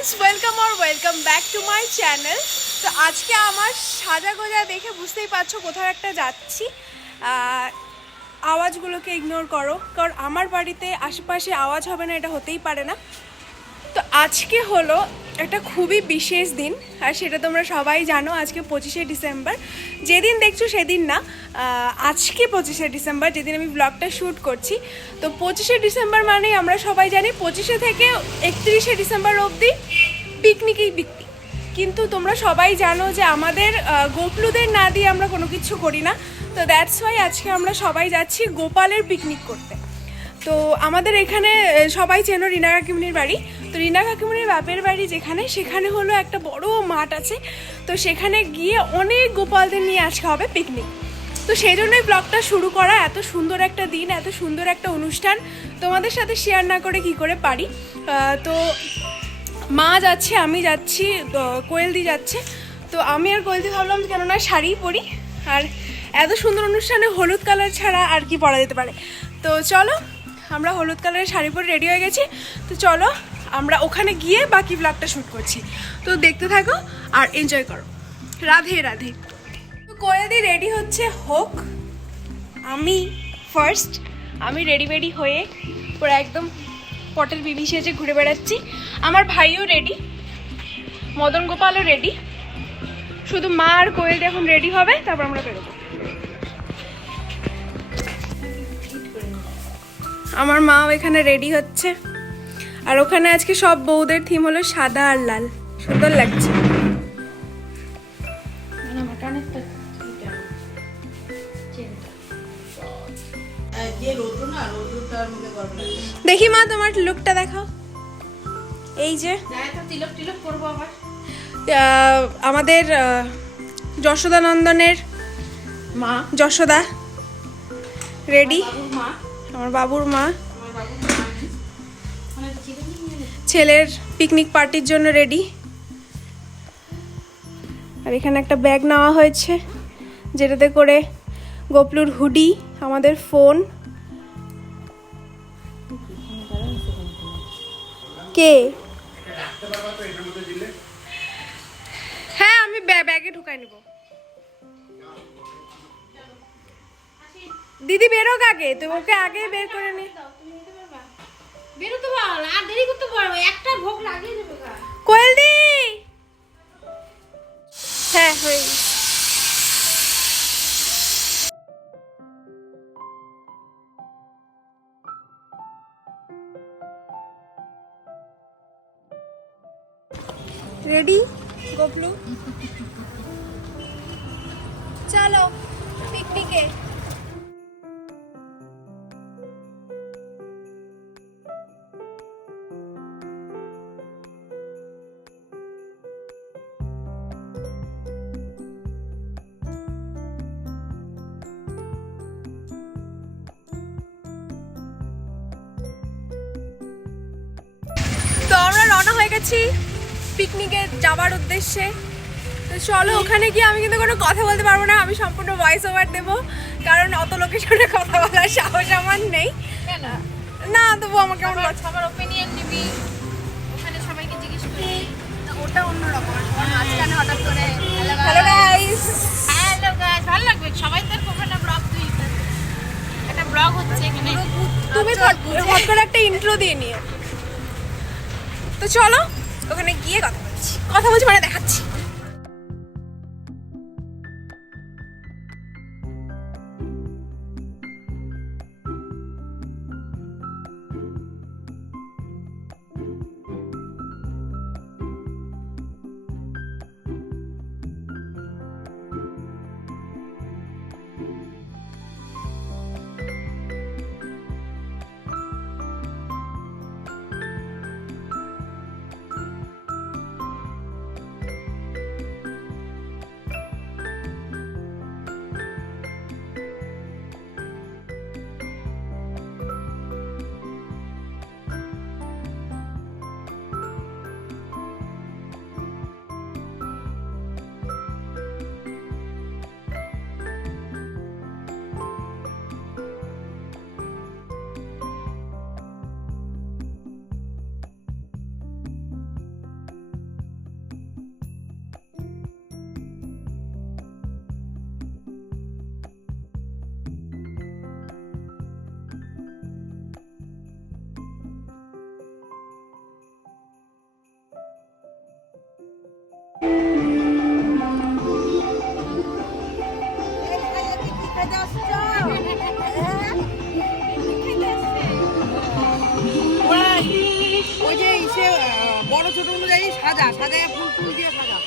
Guys, welcome back to my channel. তো আজকে আমার সাজা গোজা দেখে বুঝতেই পারছো কোথাও একটা যাচ্ছি। আওয়াজগুলোকে ইগনোর করো, কারণ আমার বাড়িতে আশেপাশে আওয়াজ হবে না, এটা হতেই পারে না। তো আজকে হলো একটা খুবই বিশেষ দিন, আর সেটা তোমরা সবাই জানো। আজকে 25শে ডিসেম্বর। যেদিন দেখছো সেদিন না, আজকে 25শে ডিসেম্বর, যেদিন আমি ব্লগটা শ্যুট করছি। তো 25শে ডিসেম্বর মানেই আমরা সবাই জানি 25শে থেকে 31শে ডিসেম্বর অবধি পিকনিকেই পিকনিক। কিন্তু তোমরা সবাই জানো যে আমাদের গোপলুদের না দিয়ে আমরা কোনো কিছু করি না। তো দ্যাটস ওয়াই আজকে আমরা সবাই যাচ্ছি গোপালের পিকনিক করতে। তো আমাদের এখানে সবাই চেনো রিনা কাকিমনির বাড়ি। তো রিনা কাকিমনির বাপের বাড়ি যেখানে, সেখানে হলো একটা বড় মাঠ আছে। তো সেখানে গিয়ে অনেক গোপালদের নিয়ে আজকে হবে পিকনিক। তো সেই জন্যই ব্লগটা শুরু করা। এত সুন্দর একটা দিন, এত সুন্দর একটা অনুষ্ঠান তোমাদের সাথে শেয়ার না করে কি করে পারি। তো মা যাচ্ছে, আমি যাচ্ছি, কোয়েলদি যাচ্ছে। তো আমি আর কোয়েলদি ভাবলাম কেননা শাড়ি পরি, আর এত সুন্দর অনুষ্ঠানে হলুদ কালার ছাড়া আর কি পরা যেতে পারে। তো চলো, আমরা হলুদ কালারের শাড়ি পরে রেডি হয়ে গেছি। তো চলো আমরা ওখানে গিয়ে বাকি ব্লগটা শ্যুট করছি। তো দেখতে থাকো আর এনজয় করো। রাধে রাধে। তো কোয়েলদি রেডি হচ্ছে হোক, আমি ফার্স্ট। আমি রেডি হয়ে পুরো একদম পটেল বিবি সেজে ঘুরে বেড়াচ্ছি। আমার ভাইও রেডি, মদন গোপালও রেডি। শুধু মা আর কোয়েলদি এখন রেডি হবে, তারপর আমরা বেরোবো। আমার মাও এখানে রেডি হচ্ছে। আর ওখানে আজকে সব বউদের থিম হলো সাদা আর লাল, সুন্দর লাগছে। দেখি মা, তোমার লুকটা দেখাও। এই যে আমাদের যশোদা নন্দনের মা, যশোদা রেডি, আমার বাবুর মা ছেলের পিকনিক পার্টির জন্য রেডি। আর এখানে একটা ব্যাগ নেওয়া হয়েছে, যেটাতে করে গোপলুর হুডি, আমাদের ফোন। কে? হ্যাঁ, আমি ব্যাগে ঢুকাই নেব। দিদি বেরোক আগে, তুমি ওকে আগেই বের করে নি। বেরোতে বল, আর দেরি করতে পারবো, একটা ভোগ লাগিয়ে দেবে। কোয়েলদি, হ্যাঁ হয়ে গেছে। রেডি গোপলু? চলো পিকনিকে। তো আমরা রওনা হয়ে গেছি পিকনিকে যাওয়ার উদ্দেশ্যে। তো চলো, ওখানে গিয়ে আমি কিন্তু কোনো কথা বলতে পারবো না, আমি সম্পূর্ণ ভয়েস ওভার দেবো, কারণ অত লোকের সাথে কথা বলার সাহস আমার নেই। না, তবু আমাকে সবার ওপিনিয়ন নিবি, ওখানে সবাইকে জিজ্ঞেস করবি। ওটা অন্যরকম। মাঝখানে হঠাৎ করে হ্যালো গাইস, ভালো লাগবে। সবাই তো ওখানে ব্লগ, তুই একটা ব্লগ হচ্ছে এখানে, তুমি হট করে একটা ইন্ট্রো দিয়ে নিও। তো চলো ওখানে গিয়ে কথা বলছি মানে দেখাচ্ছি। ইসে বড় ছোট অনুযায়ী সাজায় ফুল ফুল দিয়ে সাজা।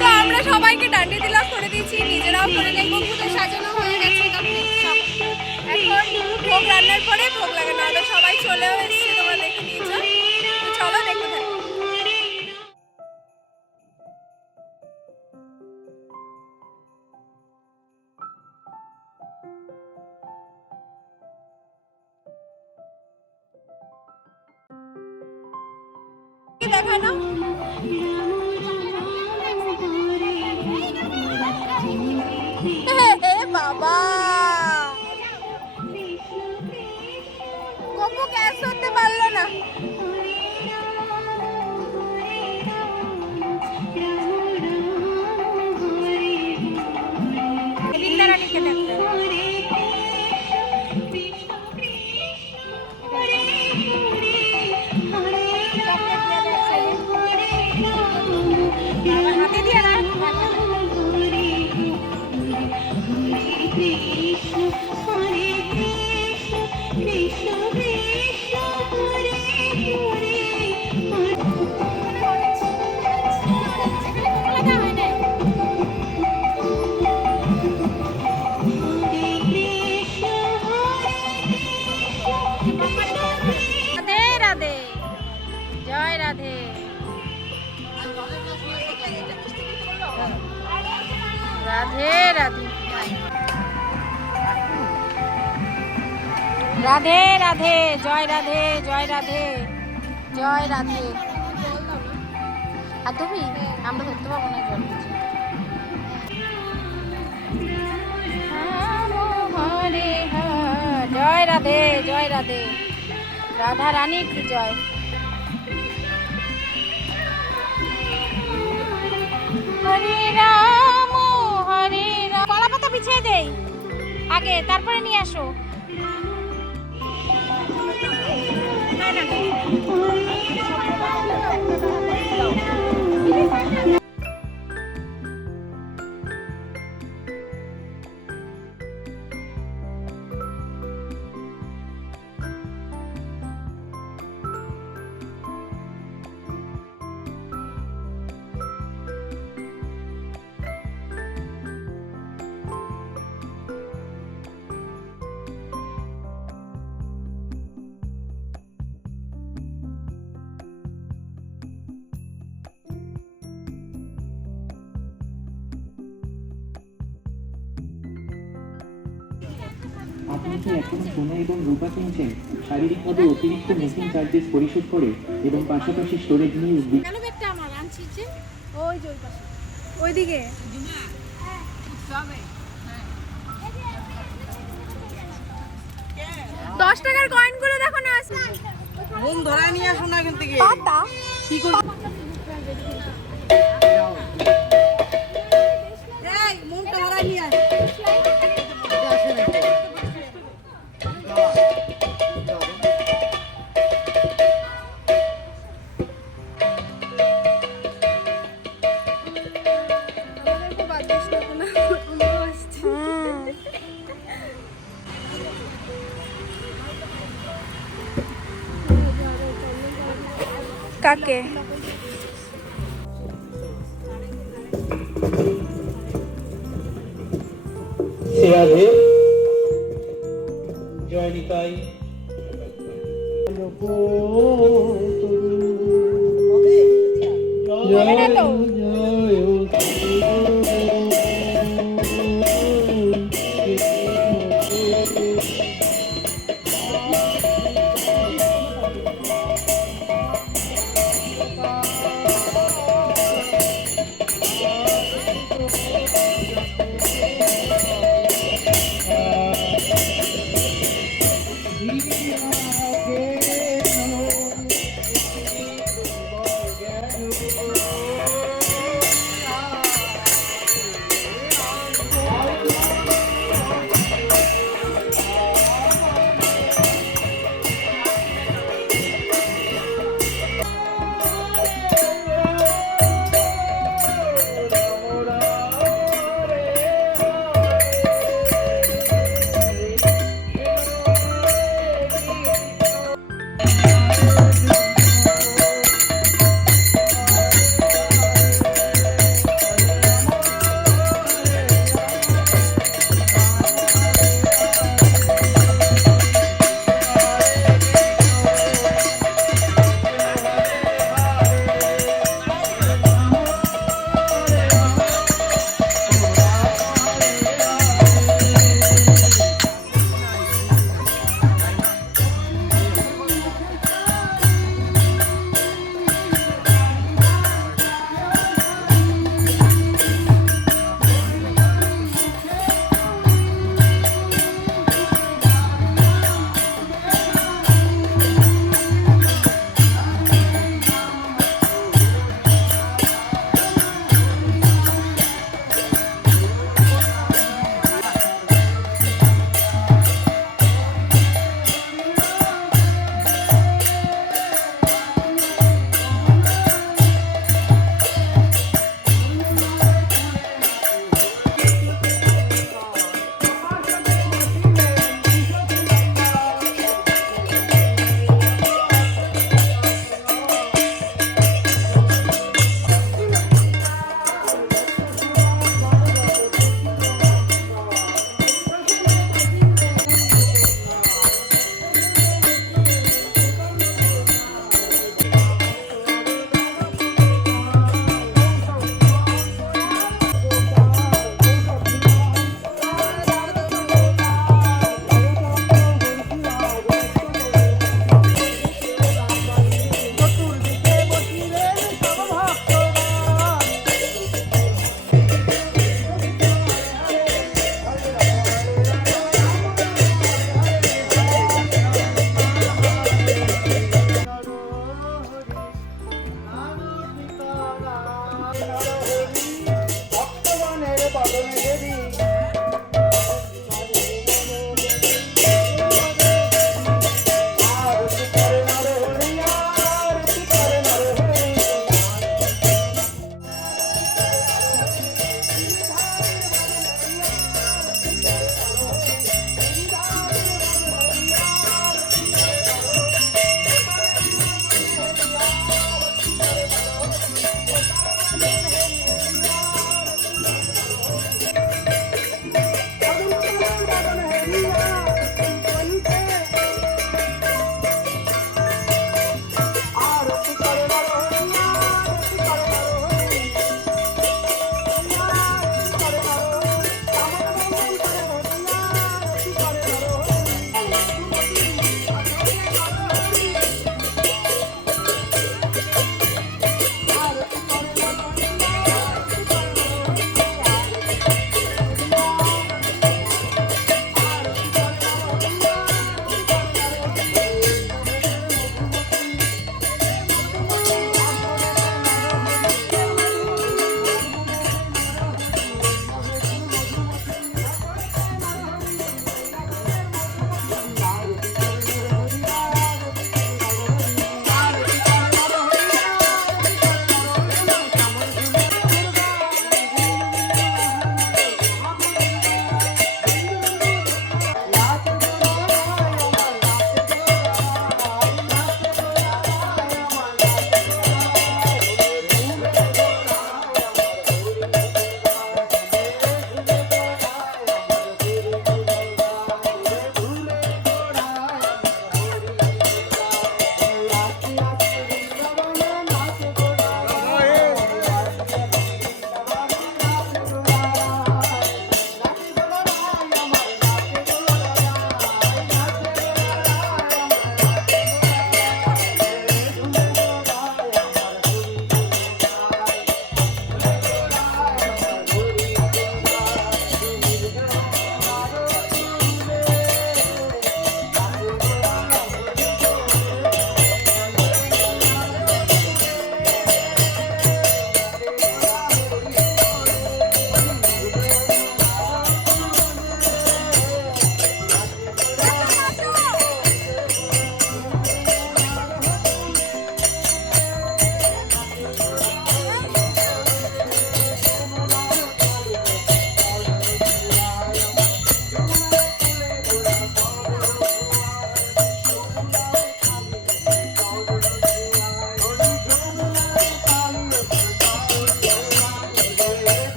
তো আমরা সবাইকে ডান্ডি দিলাম করে দিয়েছি, নিজেরাও করে নেই, বন্ধুদের সাজানো হয়ে গেছে complete সব। এখন ভোগ রান্নার পরে ভোগ লাগানো হবে, সবাই চলেও এসেছে, তোমরা দেখে নিয়েছো। তো চলো দেখতে থাকো। দেখানো বাবা কপু ক্যাচ করতে পারলো না। বৃন্দারানীকে দেখতে হাতে দিয়ে না জয় রাধে। রাধে রাধে রাধে রাধে জয় রাধে জয় রাধে জয় রাধে। আর তুমি আমরা ধরতে পারবো না জল। হরে জয় রাধে জয় রাধে রাধা রানী কি জয়। হরে রাম হরে রাম। কলা পাতা বিছিয়ে দেই আগে, তারপরে নিয়ে আসো। আপনি কি এখনো সোনা এবং রূপা কিনছেন? শারীরিকভাবে অতিরিক্ত মেকিং চার্জেস পরিশোধ করে এবং পাশাপাশি স্টোরেজ নিয়ে কেন ব্যাগটা আমার আনছি যে ওই যে ওই পাশে ওইদিকে 10 টাকার কয়েনগুলো দেখো না আছে মন ধরায় নিয়ে আসো না এখান থেকে পাতা কি করবো এই মনটা ধরায় নিয়ে আস কাকে রাধে জয় নিতাই হবে না তো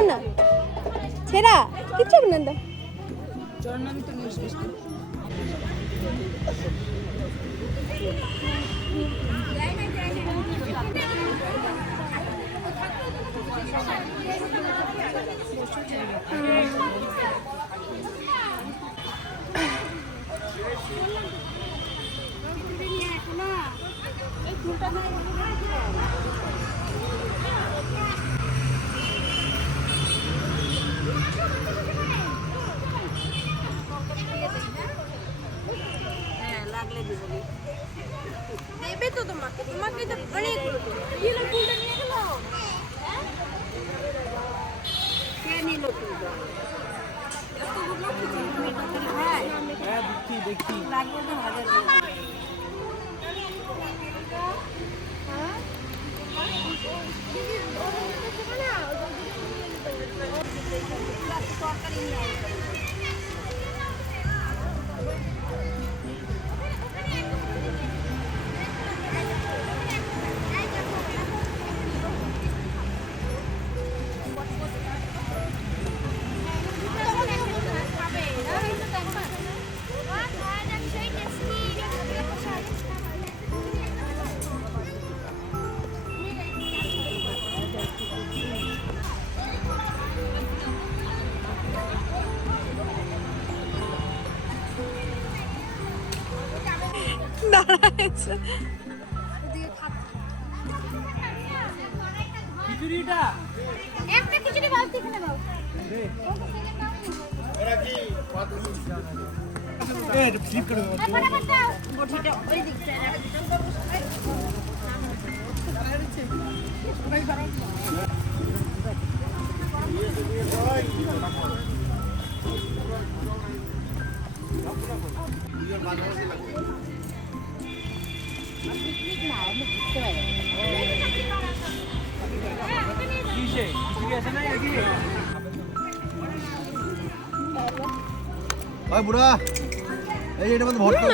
দাও না ছেড়া কিচ্ছু হবে না দাও দেবে তো তোমাকে তোমাকে তো অনেক ফুলটা নিয়ে গেল কে নিল ফুলটা হ্যাঁ দেখি লাগবে তো হাজার তরকারি নিয়ে দাঁড়াইছে একটা খিচুড়ি বালতি এখানে দাও ফটাফট দাও বটিটা ওই দিকটা ভাই বুড়া এই এটার মধ্যে ভর্তা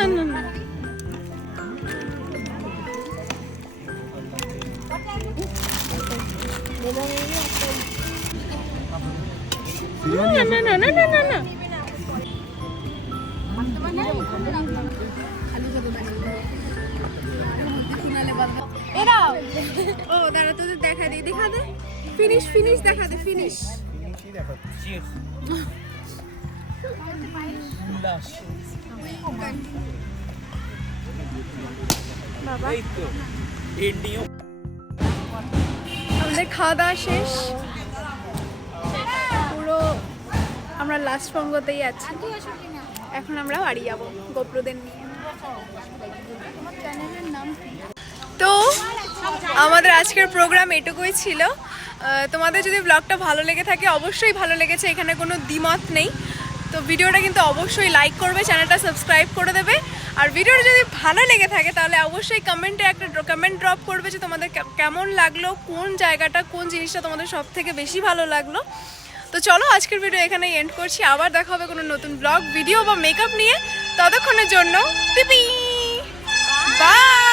না এরাও ও দাঁড়া তোদের দেখা দে ফিনিশ দেখা দে ফিনিশ বাবা আমাদের খাওয়া দাওয়া শেষ পুরো আমরা লাস্ট পঙ্গতেই আছি এখন আমরা বাড়ি যাবো গোপ্রদের নিয়ে তো আমাদের আজকের প্রোগ্রাম এটুকুই ছিল তোমাদের যদি ব্লগটা ভালো লেগে থাকে অবশ্যই ভালো লেগেছে এখানে কোনো দ্বিমত নেই তো ভিডিওটা কিন্তু অবশ্যই লাইক করবে চ্যানেলটা সাবস্ক্রাইব করে দেবে আর ভিডিওটা যদি ভালো লেগে থাকে তাহলে অবশ্যই কমেন্টে একটা কমেন্ট ড্রপ করবে যে তোমাদের কেমন লাগলো কোন জায়গাটা কোন জিনিসটা তোমাদের সব থেকে বেশি ভালো লাগলো তো চলো আজকের ভিডিও এখানেই এন্ড করছি আবার দেখা হবে কোনো নতুন ব্লগ ভিডিও বা মেকআপ নিয়ে ততক্ষণের জন্য পিপি বাই